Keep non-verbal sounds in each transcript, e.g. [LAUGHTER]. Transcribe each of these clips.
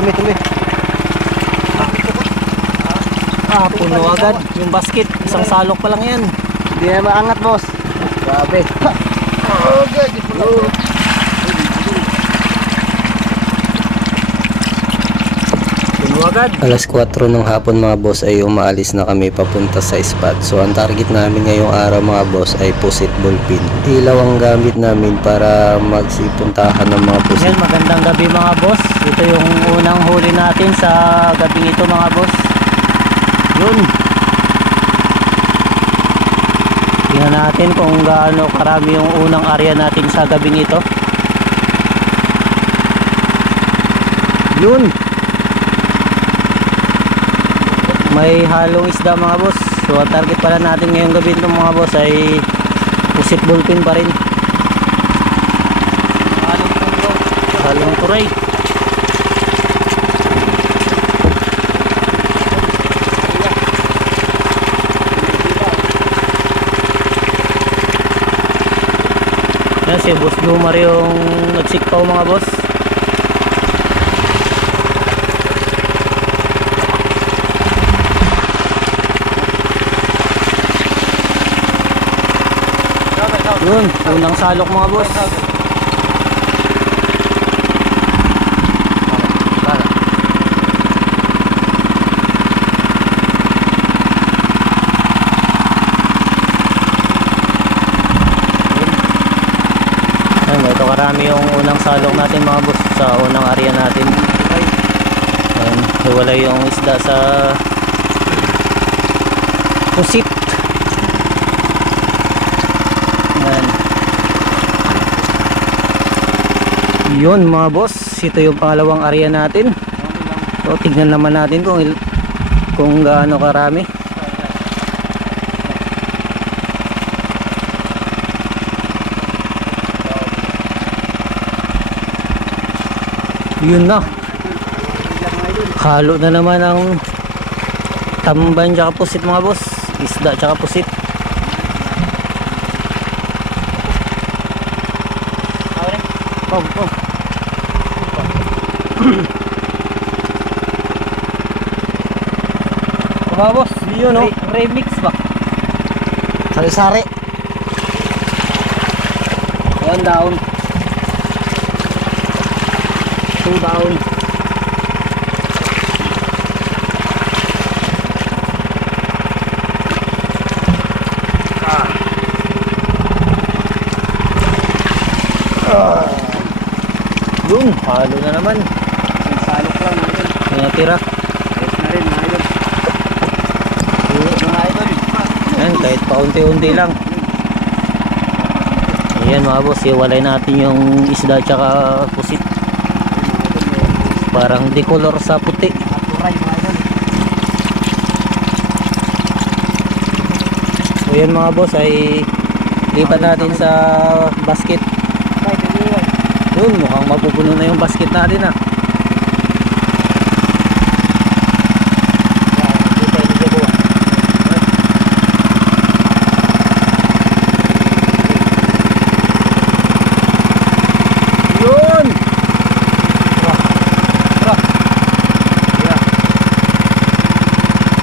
Tumi, tumi. Ah, puno agad. Yung basket, isang salok pa lang yan. Hindi na maangat, boss. Grabe. Oh, good. Oh. Puno agad. Alas 4 ng hapon mga boss ay umaalis na kami papunta sa spot. So ang target namin ngayong araw mga boss ay pusit ballpin. Ilaw ang gamit namin para magsipuntahan ng mga pusit. Yan, magandang gabi mga boss. Ito yung unang huli natin sa gabing ito mga boss. Yun. Tingnan natin kung gaano karami yung unang area natin sa gabing ito. Yun. May halong isda mga boss. So ang target pala natin ngayong gabi ito mga boss ay pusit ballpin pa rin. Halong turay. Yan si Boss Dumar yung nagsikpaw mga boss. Yun, unang salok mga boss. Ito karami yung unang salong natin mga boss sa unang area natin. Ayun, hiwalay yung isda sa pusit. Ayan. Yun mga boss, ito yung pangalawang area natin. So tignan naman natin kung kung gaano karami. Yun na. Halo na naman ang tamban tsaka pusit mga boss. Isda tsaka pusit. Oh, [CLEARS THROAT] oh. Mga boss, yun no? remix ba? Sari-sari. One down. Two down. Yun, halo na naman. Ang salok lang, idol. May natira. Yes na rin, mga idol. Mga idol. Yan, kahit paunti-unti lang. Ayan mga boss, iwalay natin yung isda tsaka pusit. Parang decolor sa puti. Naturay, mga idol. So yan mga boss ay lipat natin sa basket. Yun, mukhang mapupuno na yung basket natin ah. Yan, nakita yung libo. Yun! Tara, tara. Yeah.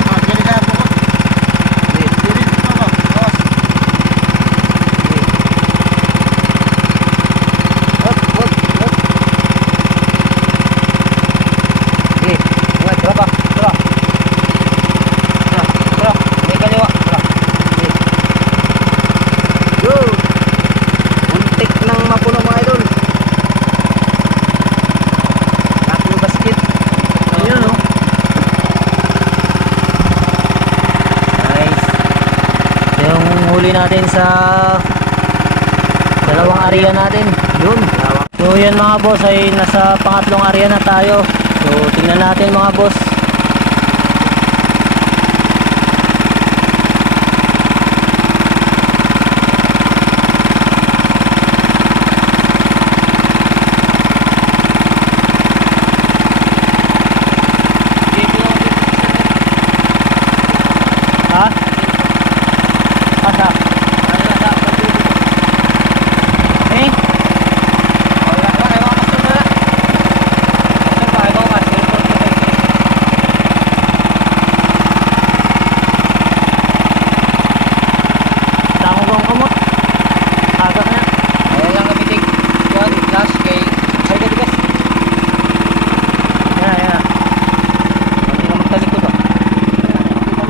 Ah, dyan ka po. Dyan rin po, no? Boss. Hop, hop, hop. Sige, mga tara ba? Tara. Tara, tara. May kaliwa. Sige. Yo! Muntik nang mapuno mga idol. Aking basket. Ayun oh. Nice. Yung huli natin sa dalawang area natin. Yun. So yan mga boss ay nasa pangatlong area na tayo. So tingnan natin mga boss.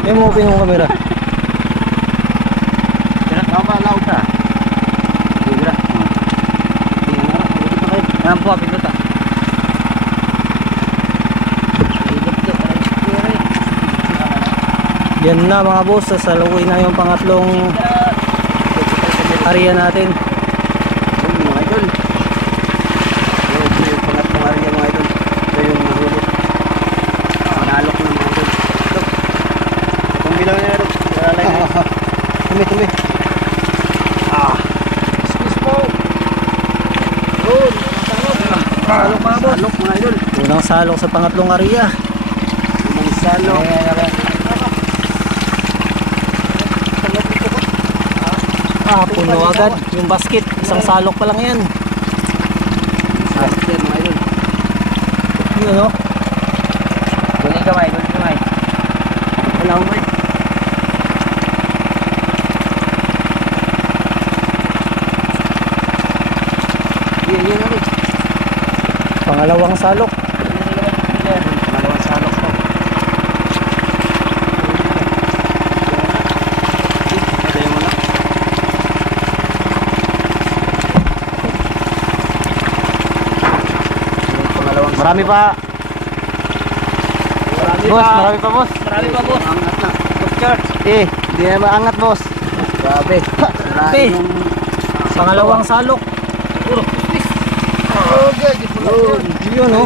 Open yung camera. Tama, law ka. Tira. Yan po, pindot ah. Yan na mga boss, sasalukuy na yung pangatlong area natin. Yung mga idol. Yung ito yung pangatlong area mga idol. Ito yung nahulog. Manalok ng mga idol. Ito. Itong bilang niya ito. Lalay na. Tumi, tumi. Ah. Excuse po. Yun. Salok mga boss. Salok mga idol. Unang salok sa pangatlong area. Unang salok. Ah, puno agad. Yung basket, isang salok pa lang yan. Idol. Yun no? Doon kamay, doon kamay. Wala akong yan ulit. Pangalawang salok. Pangalawang salok to. Patayin mo na. Pangalawang Marami pa. Marami Boss, pa. marami pa boss. Marami pa, boss. Angat na. Church. Eh, di na maangat boss. Grabe. Grabe. Pangalawang salok. Yun, yun no?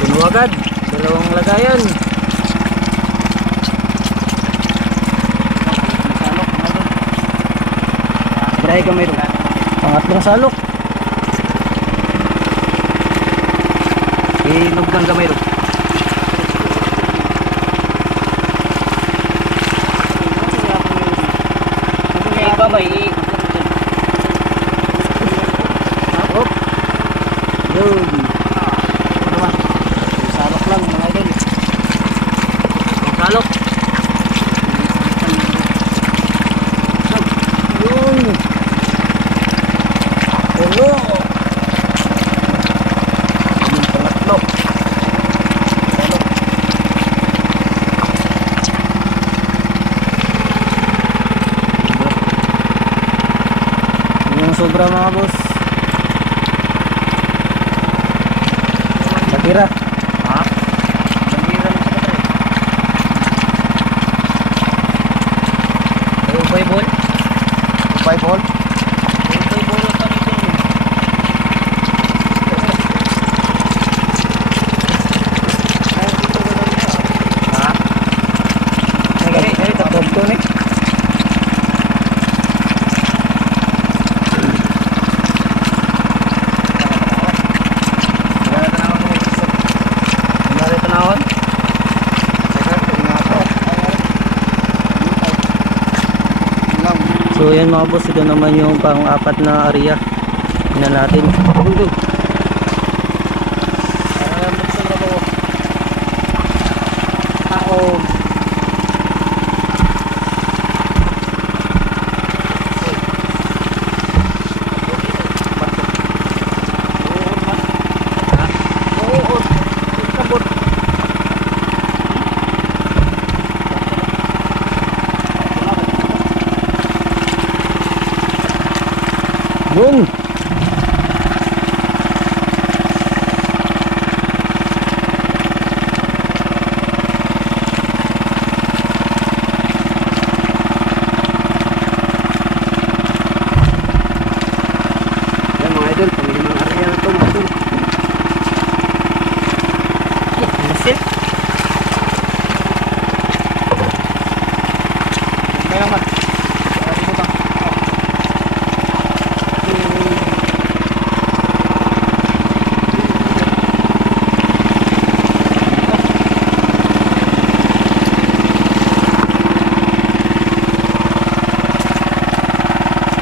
Puno agad. Dalawang lagayan. Brahe ka mayroon. Pangatlong salok. Ilugdan ka mayroon. Yun. by Paul. Mga boss, ito naman yung pang-apat na area. Tingnan natin. Ayan, buksan na mo. Ako. Yun. Yan mga idol, pamilimang area na ito mga idol. Masit. Kaya mat. Sabi ko ba?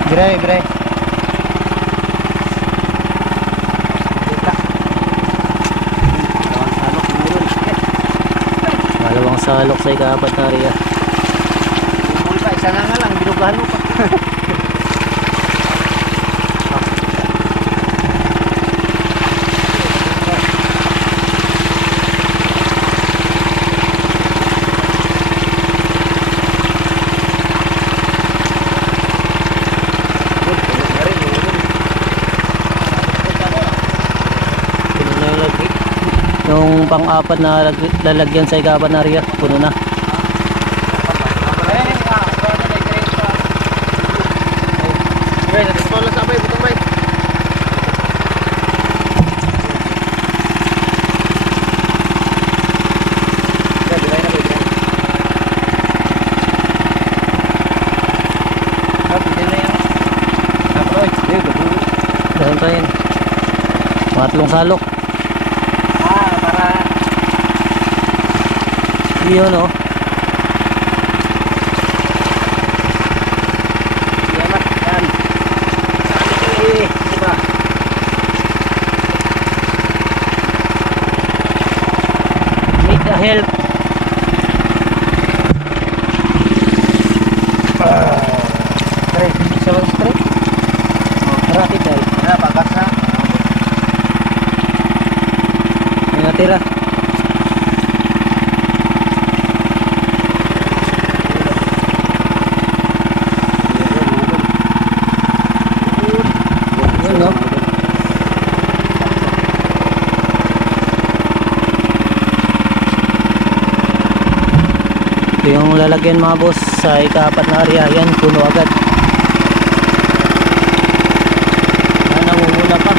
Gray, gray. Dalawang salok sa ikaapat na area. Yung pa, isa na nga lang, binugahan mo pa. [LAUGHS] Yung pang-apat na lag- lalagyan sa ikapat na area, puno na. Dahil pa yun. Pangatlong salok. Ah, para Yun oh. Eh, diba? Help. Straight. Isa ba straight? Rapid dahil. Na, bakas na. May natira. Yun no? Ito yung lalagyan mga boss sa ikapat na area. Yan, puno agad. Ah, namumula pa.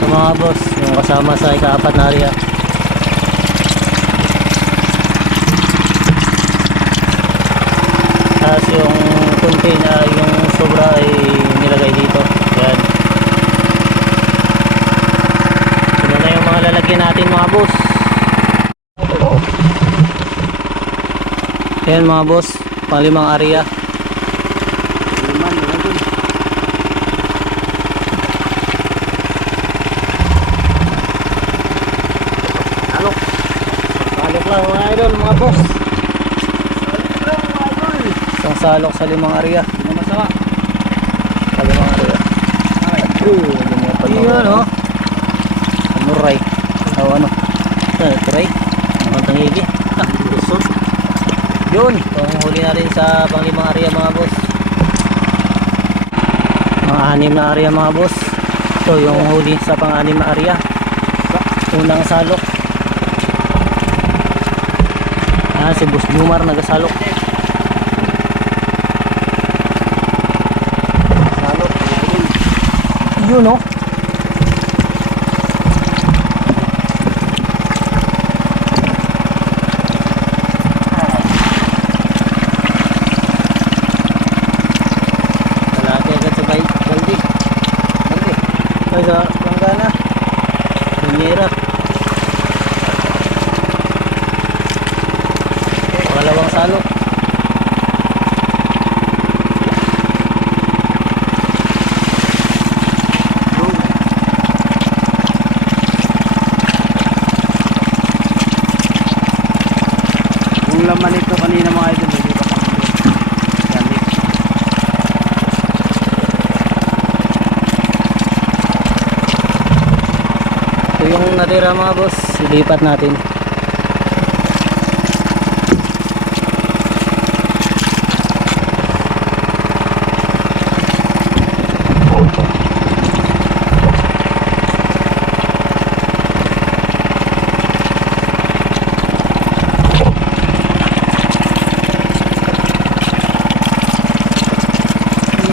sa mga boss yung kasama sa ikaapat na area tapos yung kunti na yung sobra ay nilagay dito yan yun na yung mga lalagyan natin mga boss yan mga boss panglimang area idol. Alok. salok lang mga idol mga boss isang salok sa limang area Hindi na masama. sa limang area Iyon oh. Samurai. O ano? Ano, try? Ang tangigi. Ah, lusot. Yun. Ito ang huli natin sa panglimang area mga boss. Mga anim na area mga boss. Ito yung huli sa pang-anim na area. Unang salok. Ah, si Boss Jumar nagasalok. Salok. Yun oh. Kalaki agad sa bay, baldi. Baldi. Ay sa langgana. Bunyera. Pangalawang salok. Yung laman nito kanina mga idol, hindi pa kami. Gamit. Ito yung natira mga boss. Ilipat natin.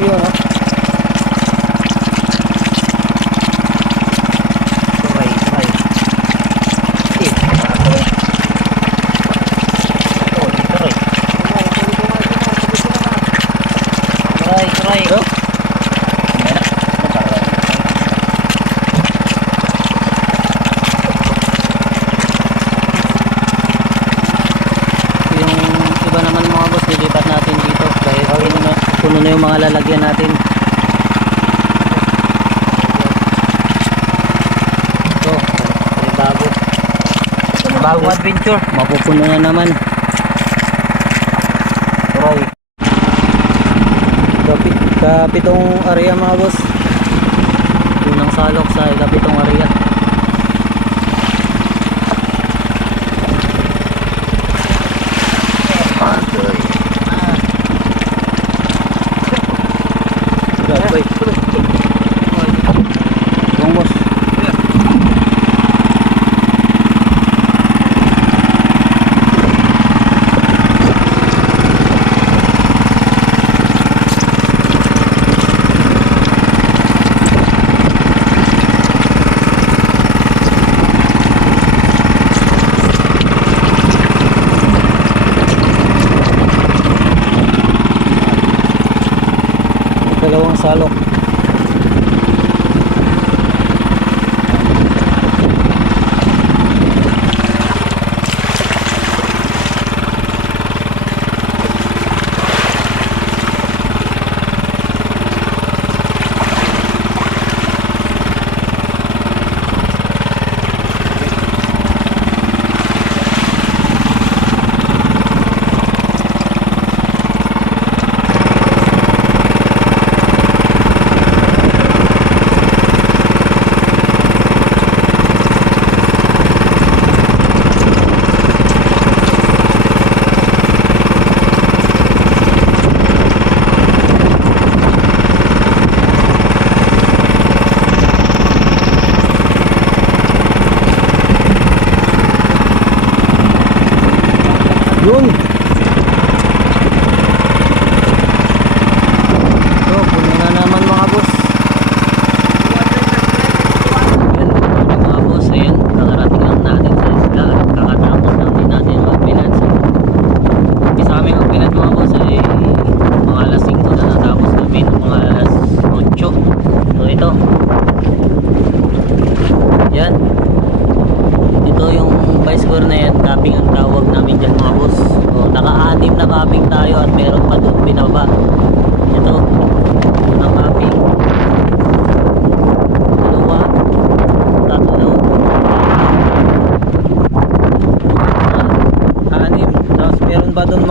Yun oh. Turay, turay. Eh, turay. Oh, turay. Turay, turay. Oh. Yung iba naman mga boss, nilipat natin dito dahil puno na, puno na yung mga lalagyan natin. Ito, bago. Bagong adventure. Mapupuno na naman. Roy. Kapit, kapitong area mga boss. Unang salok sa kapitong area.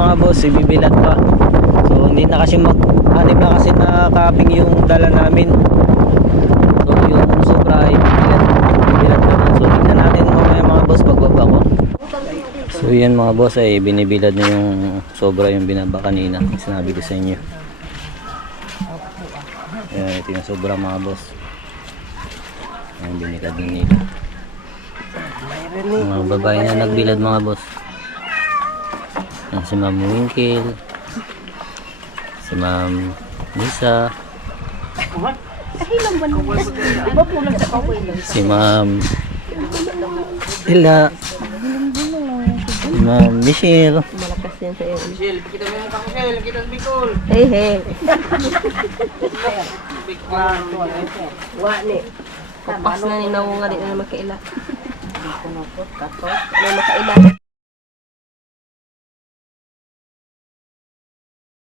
Mga boss, ibibilat pa. So, hindi na kasi mag, anim na kasi na capping yung dala namin. So, yung sobra ay bibilat. Bibilat naman. So, tignan natin mamaya mga boss pagbaba ko. So, yan mga boss ay binibilad na yung sobra yung binaba kanina. Sinabi ko sa inyo. Ayan, ito yung sobra mga boss. Ayan, binilad na nila. Mga babae na nagbilad mga boss. Ayan, si Ma'am Winkle. Si Ma'am Lisa. Si Ma'am Ila. Si Ma'am Michelle. Malakas yan sa iyo. Michelle, kita mo yung Michelle, kita sa Bicol. Hey, hey. Wa ni. Kapas na ni nawo nga di na makaila. Ano makaila?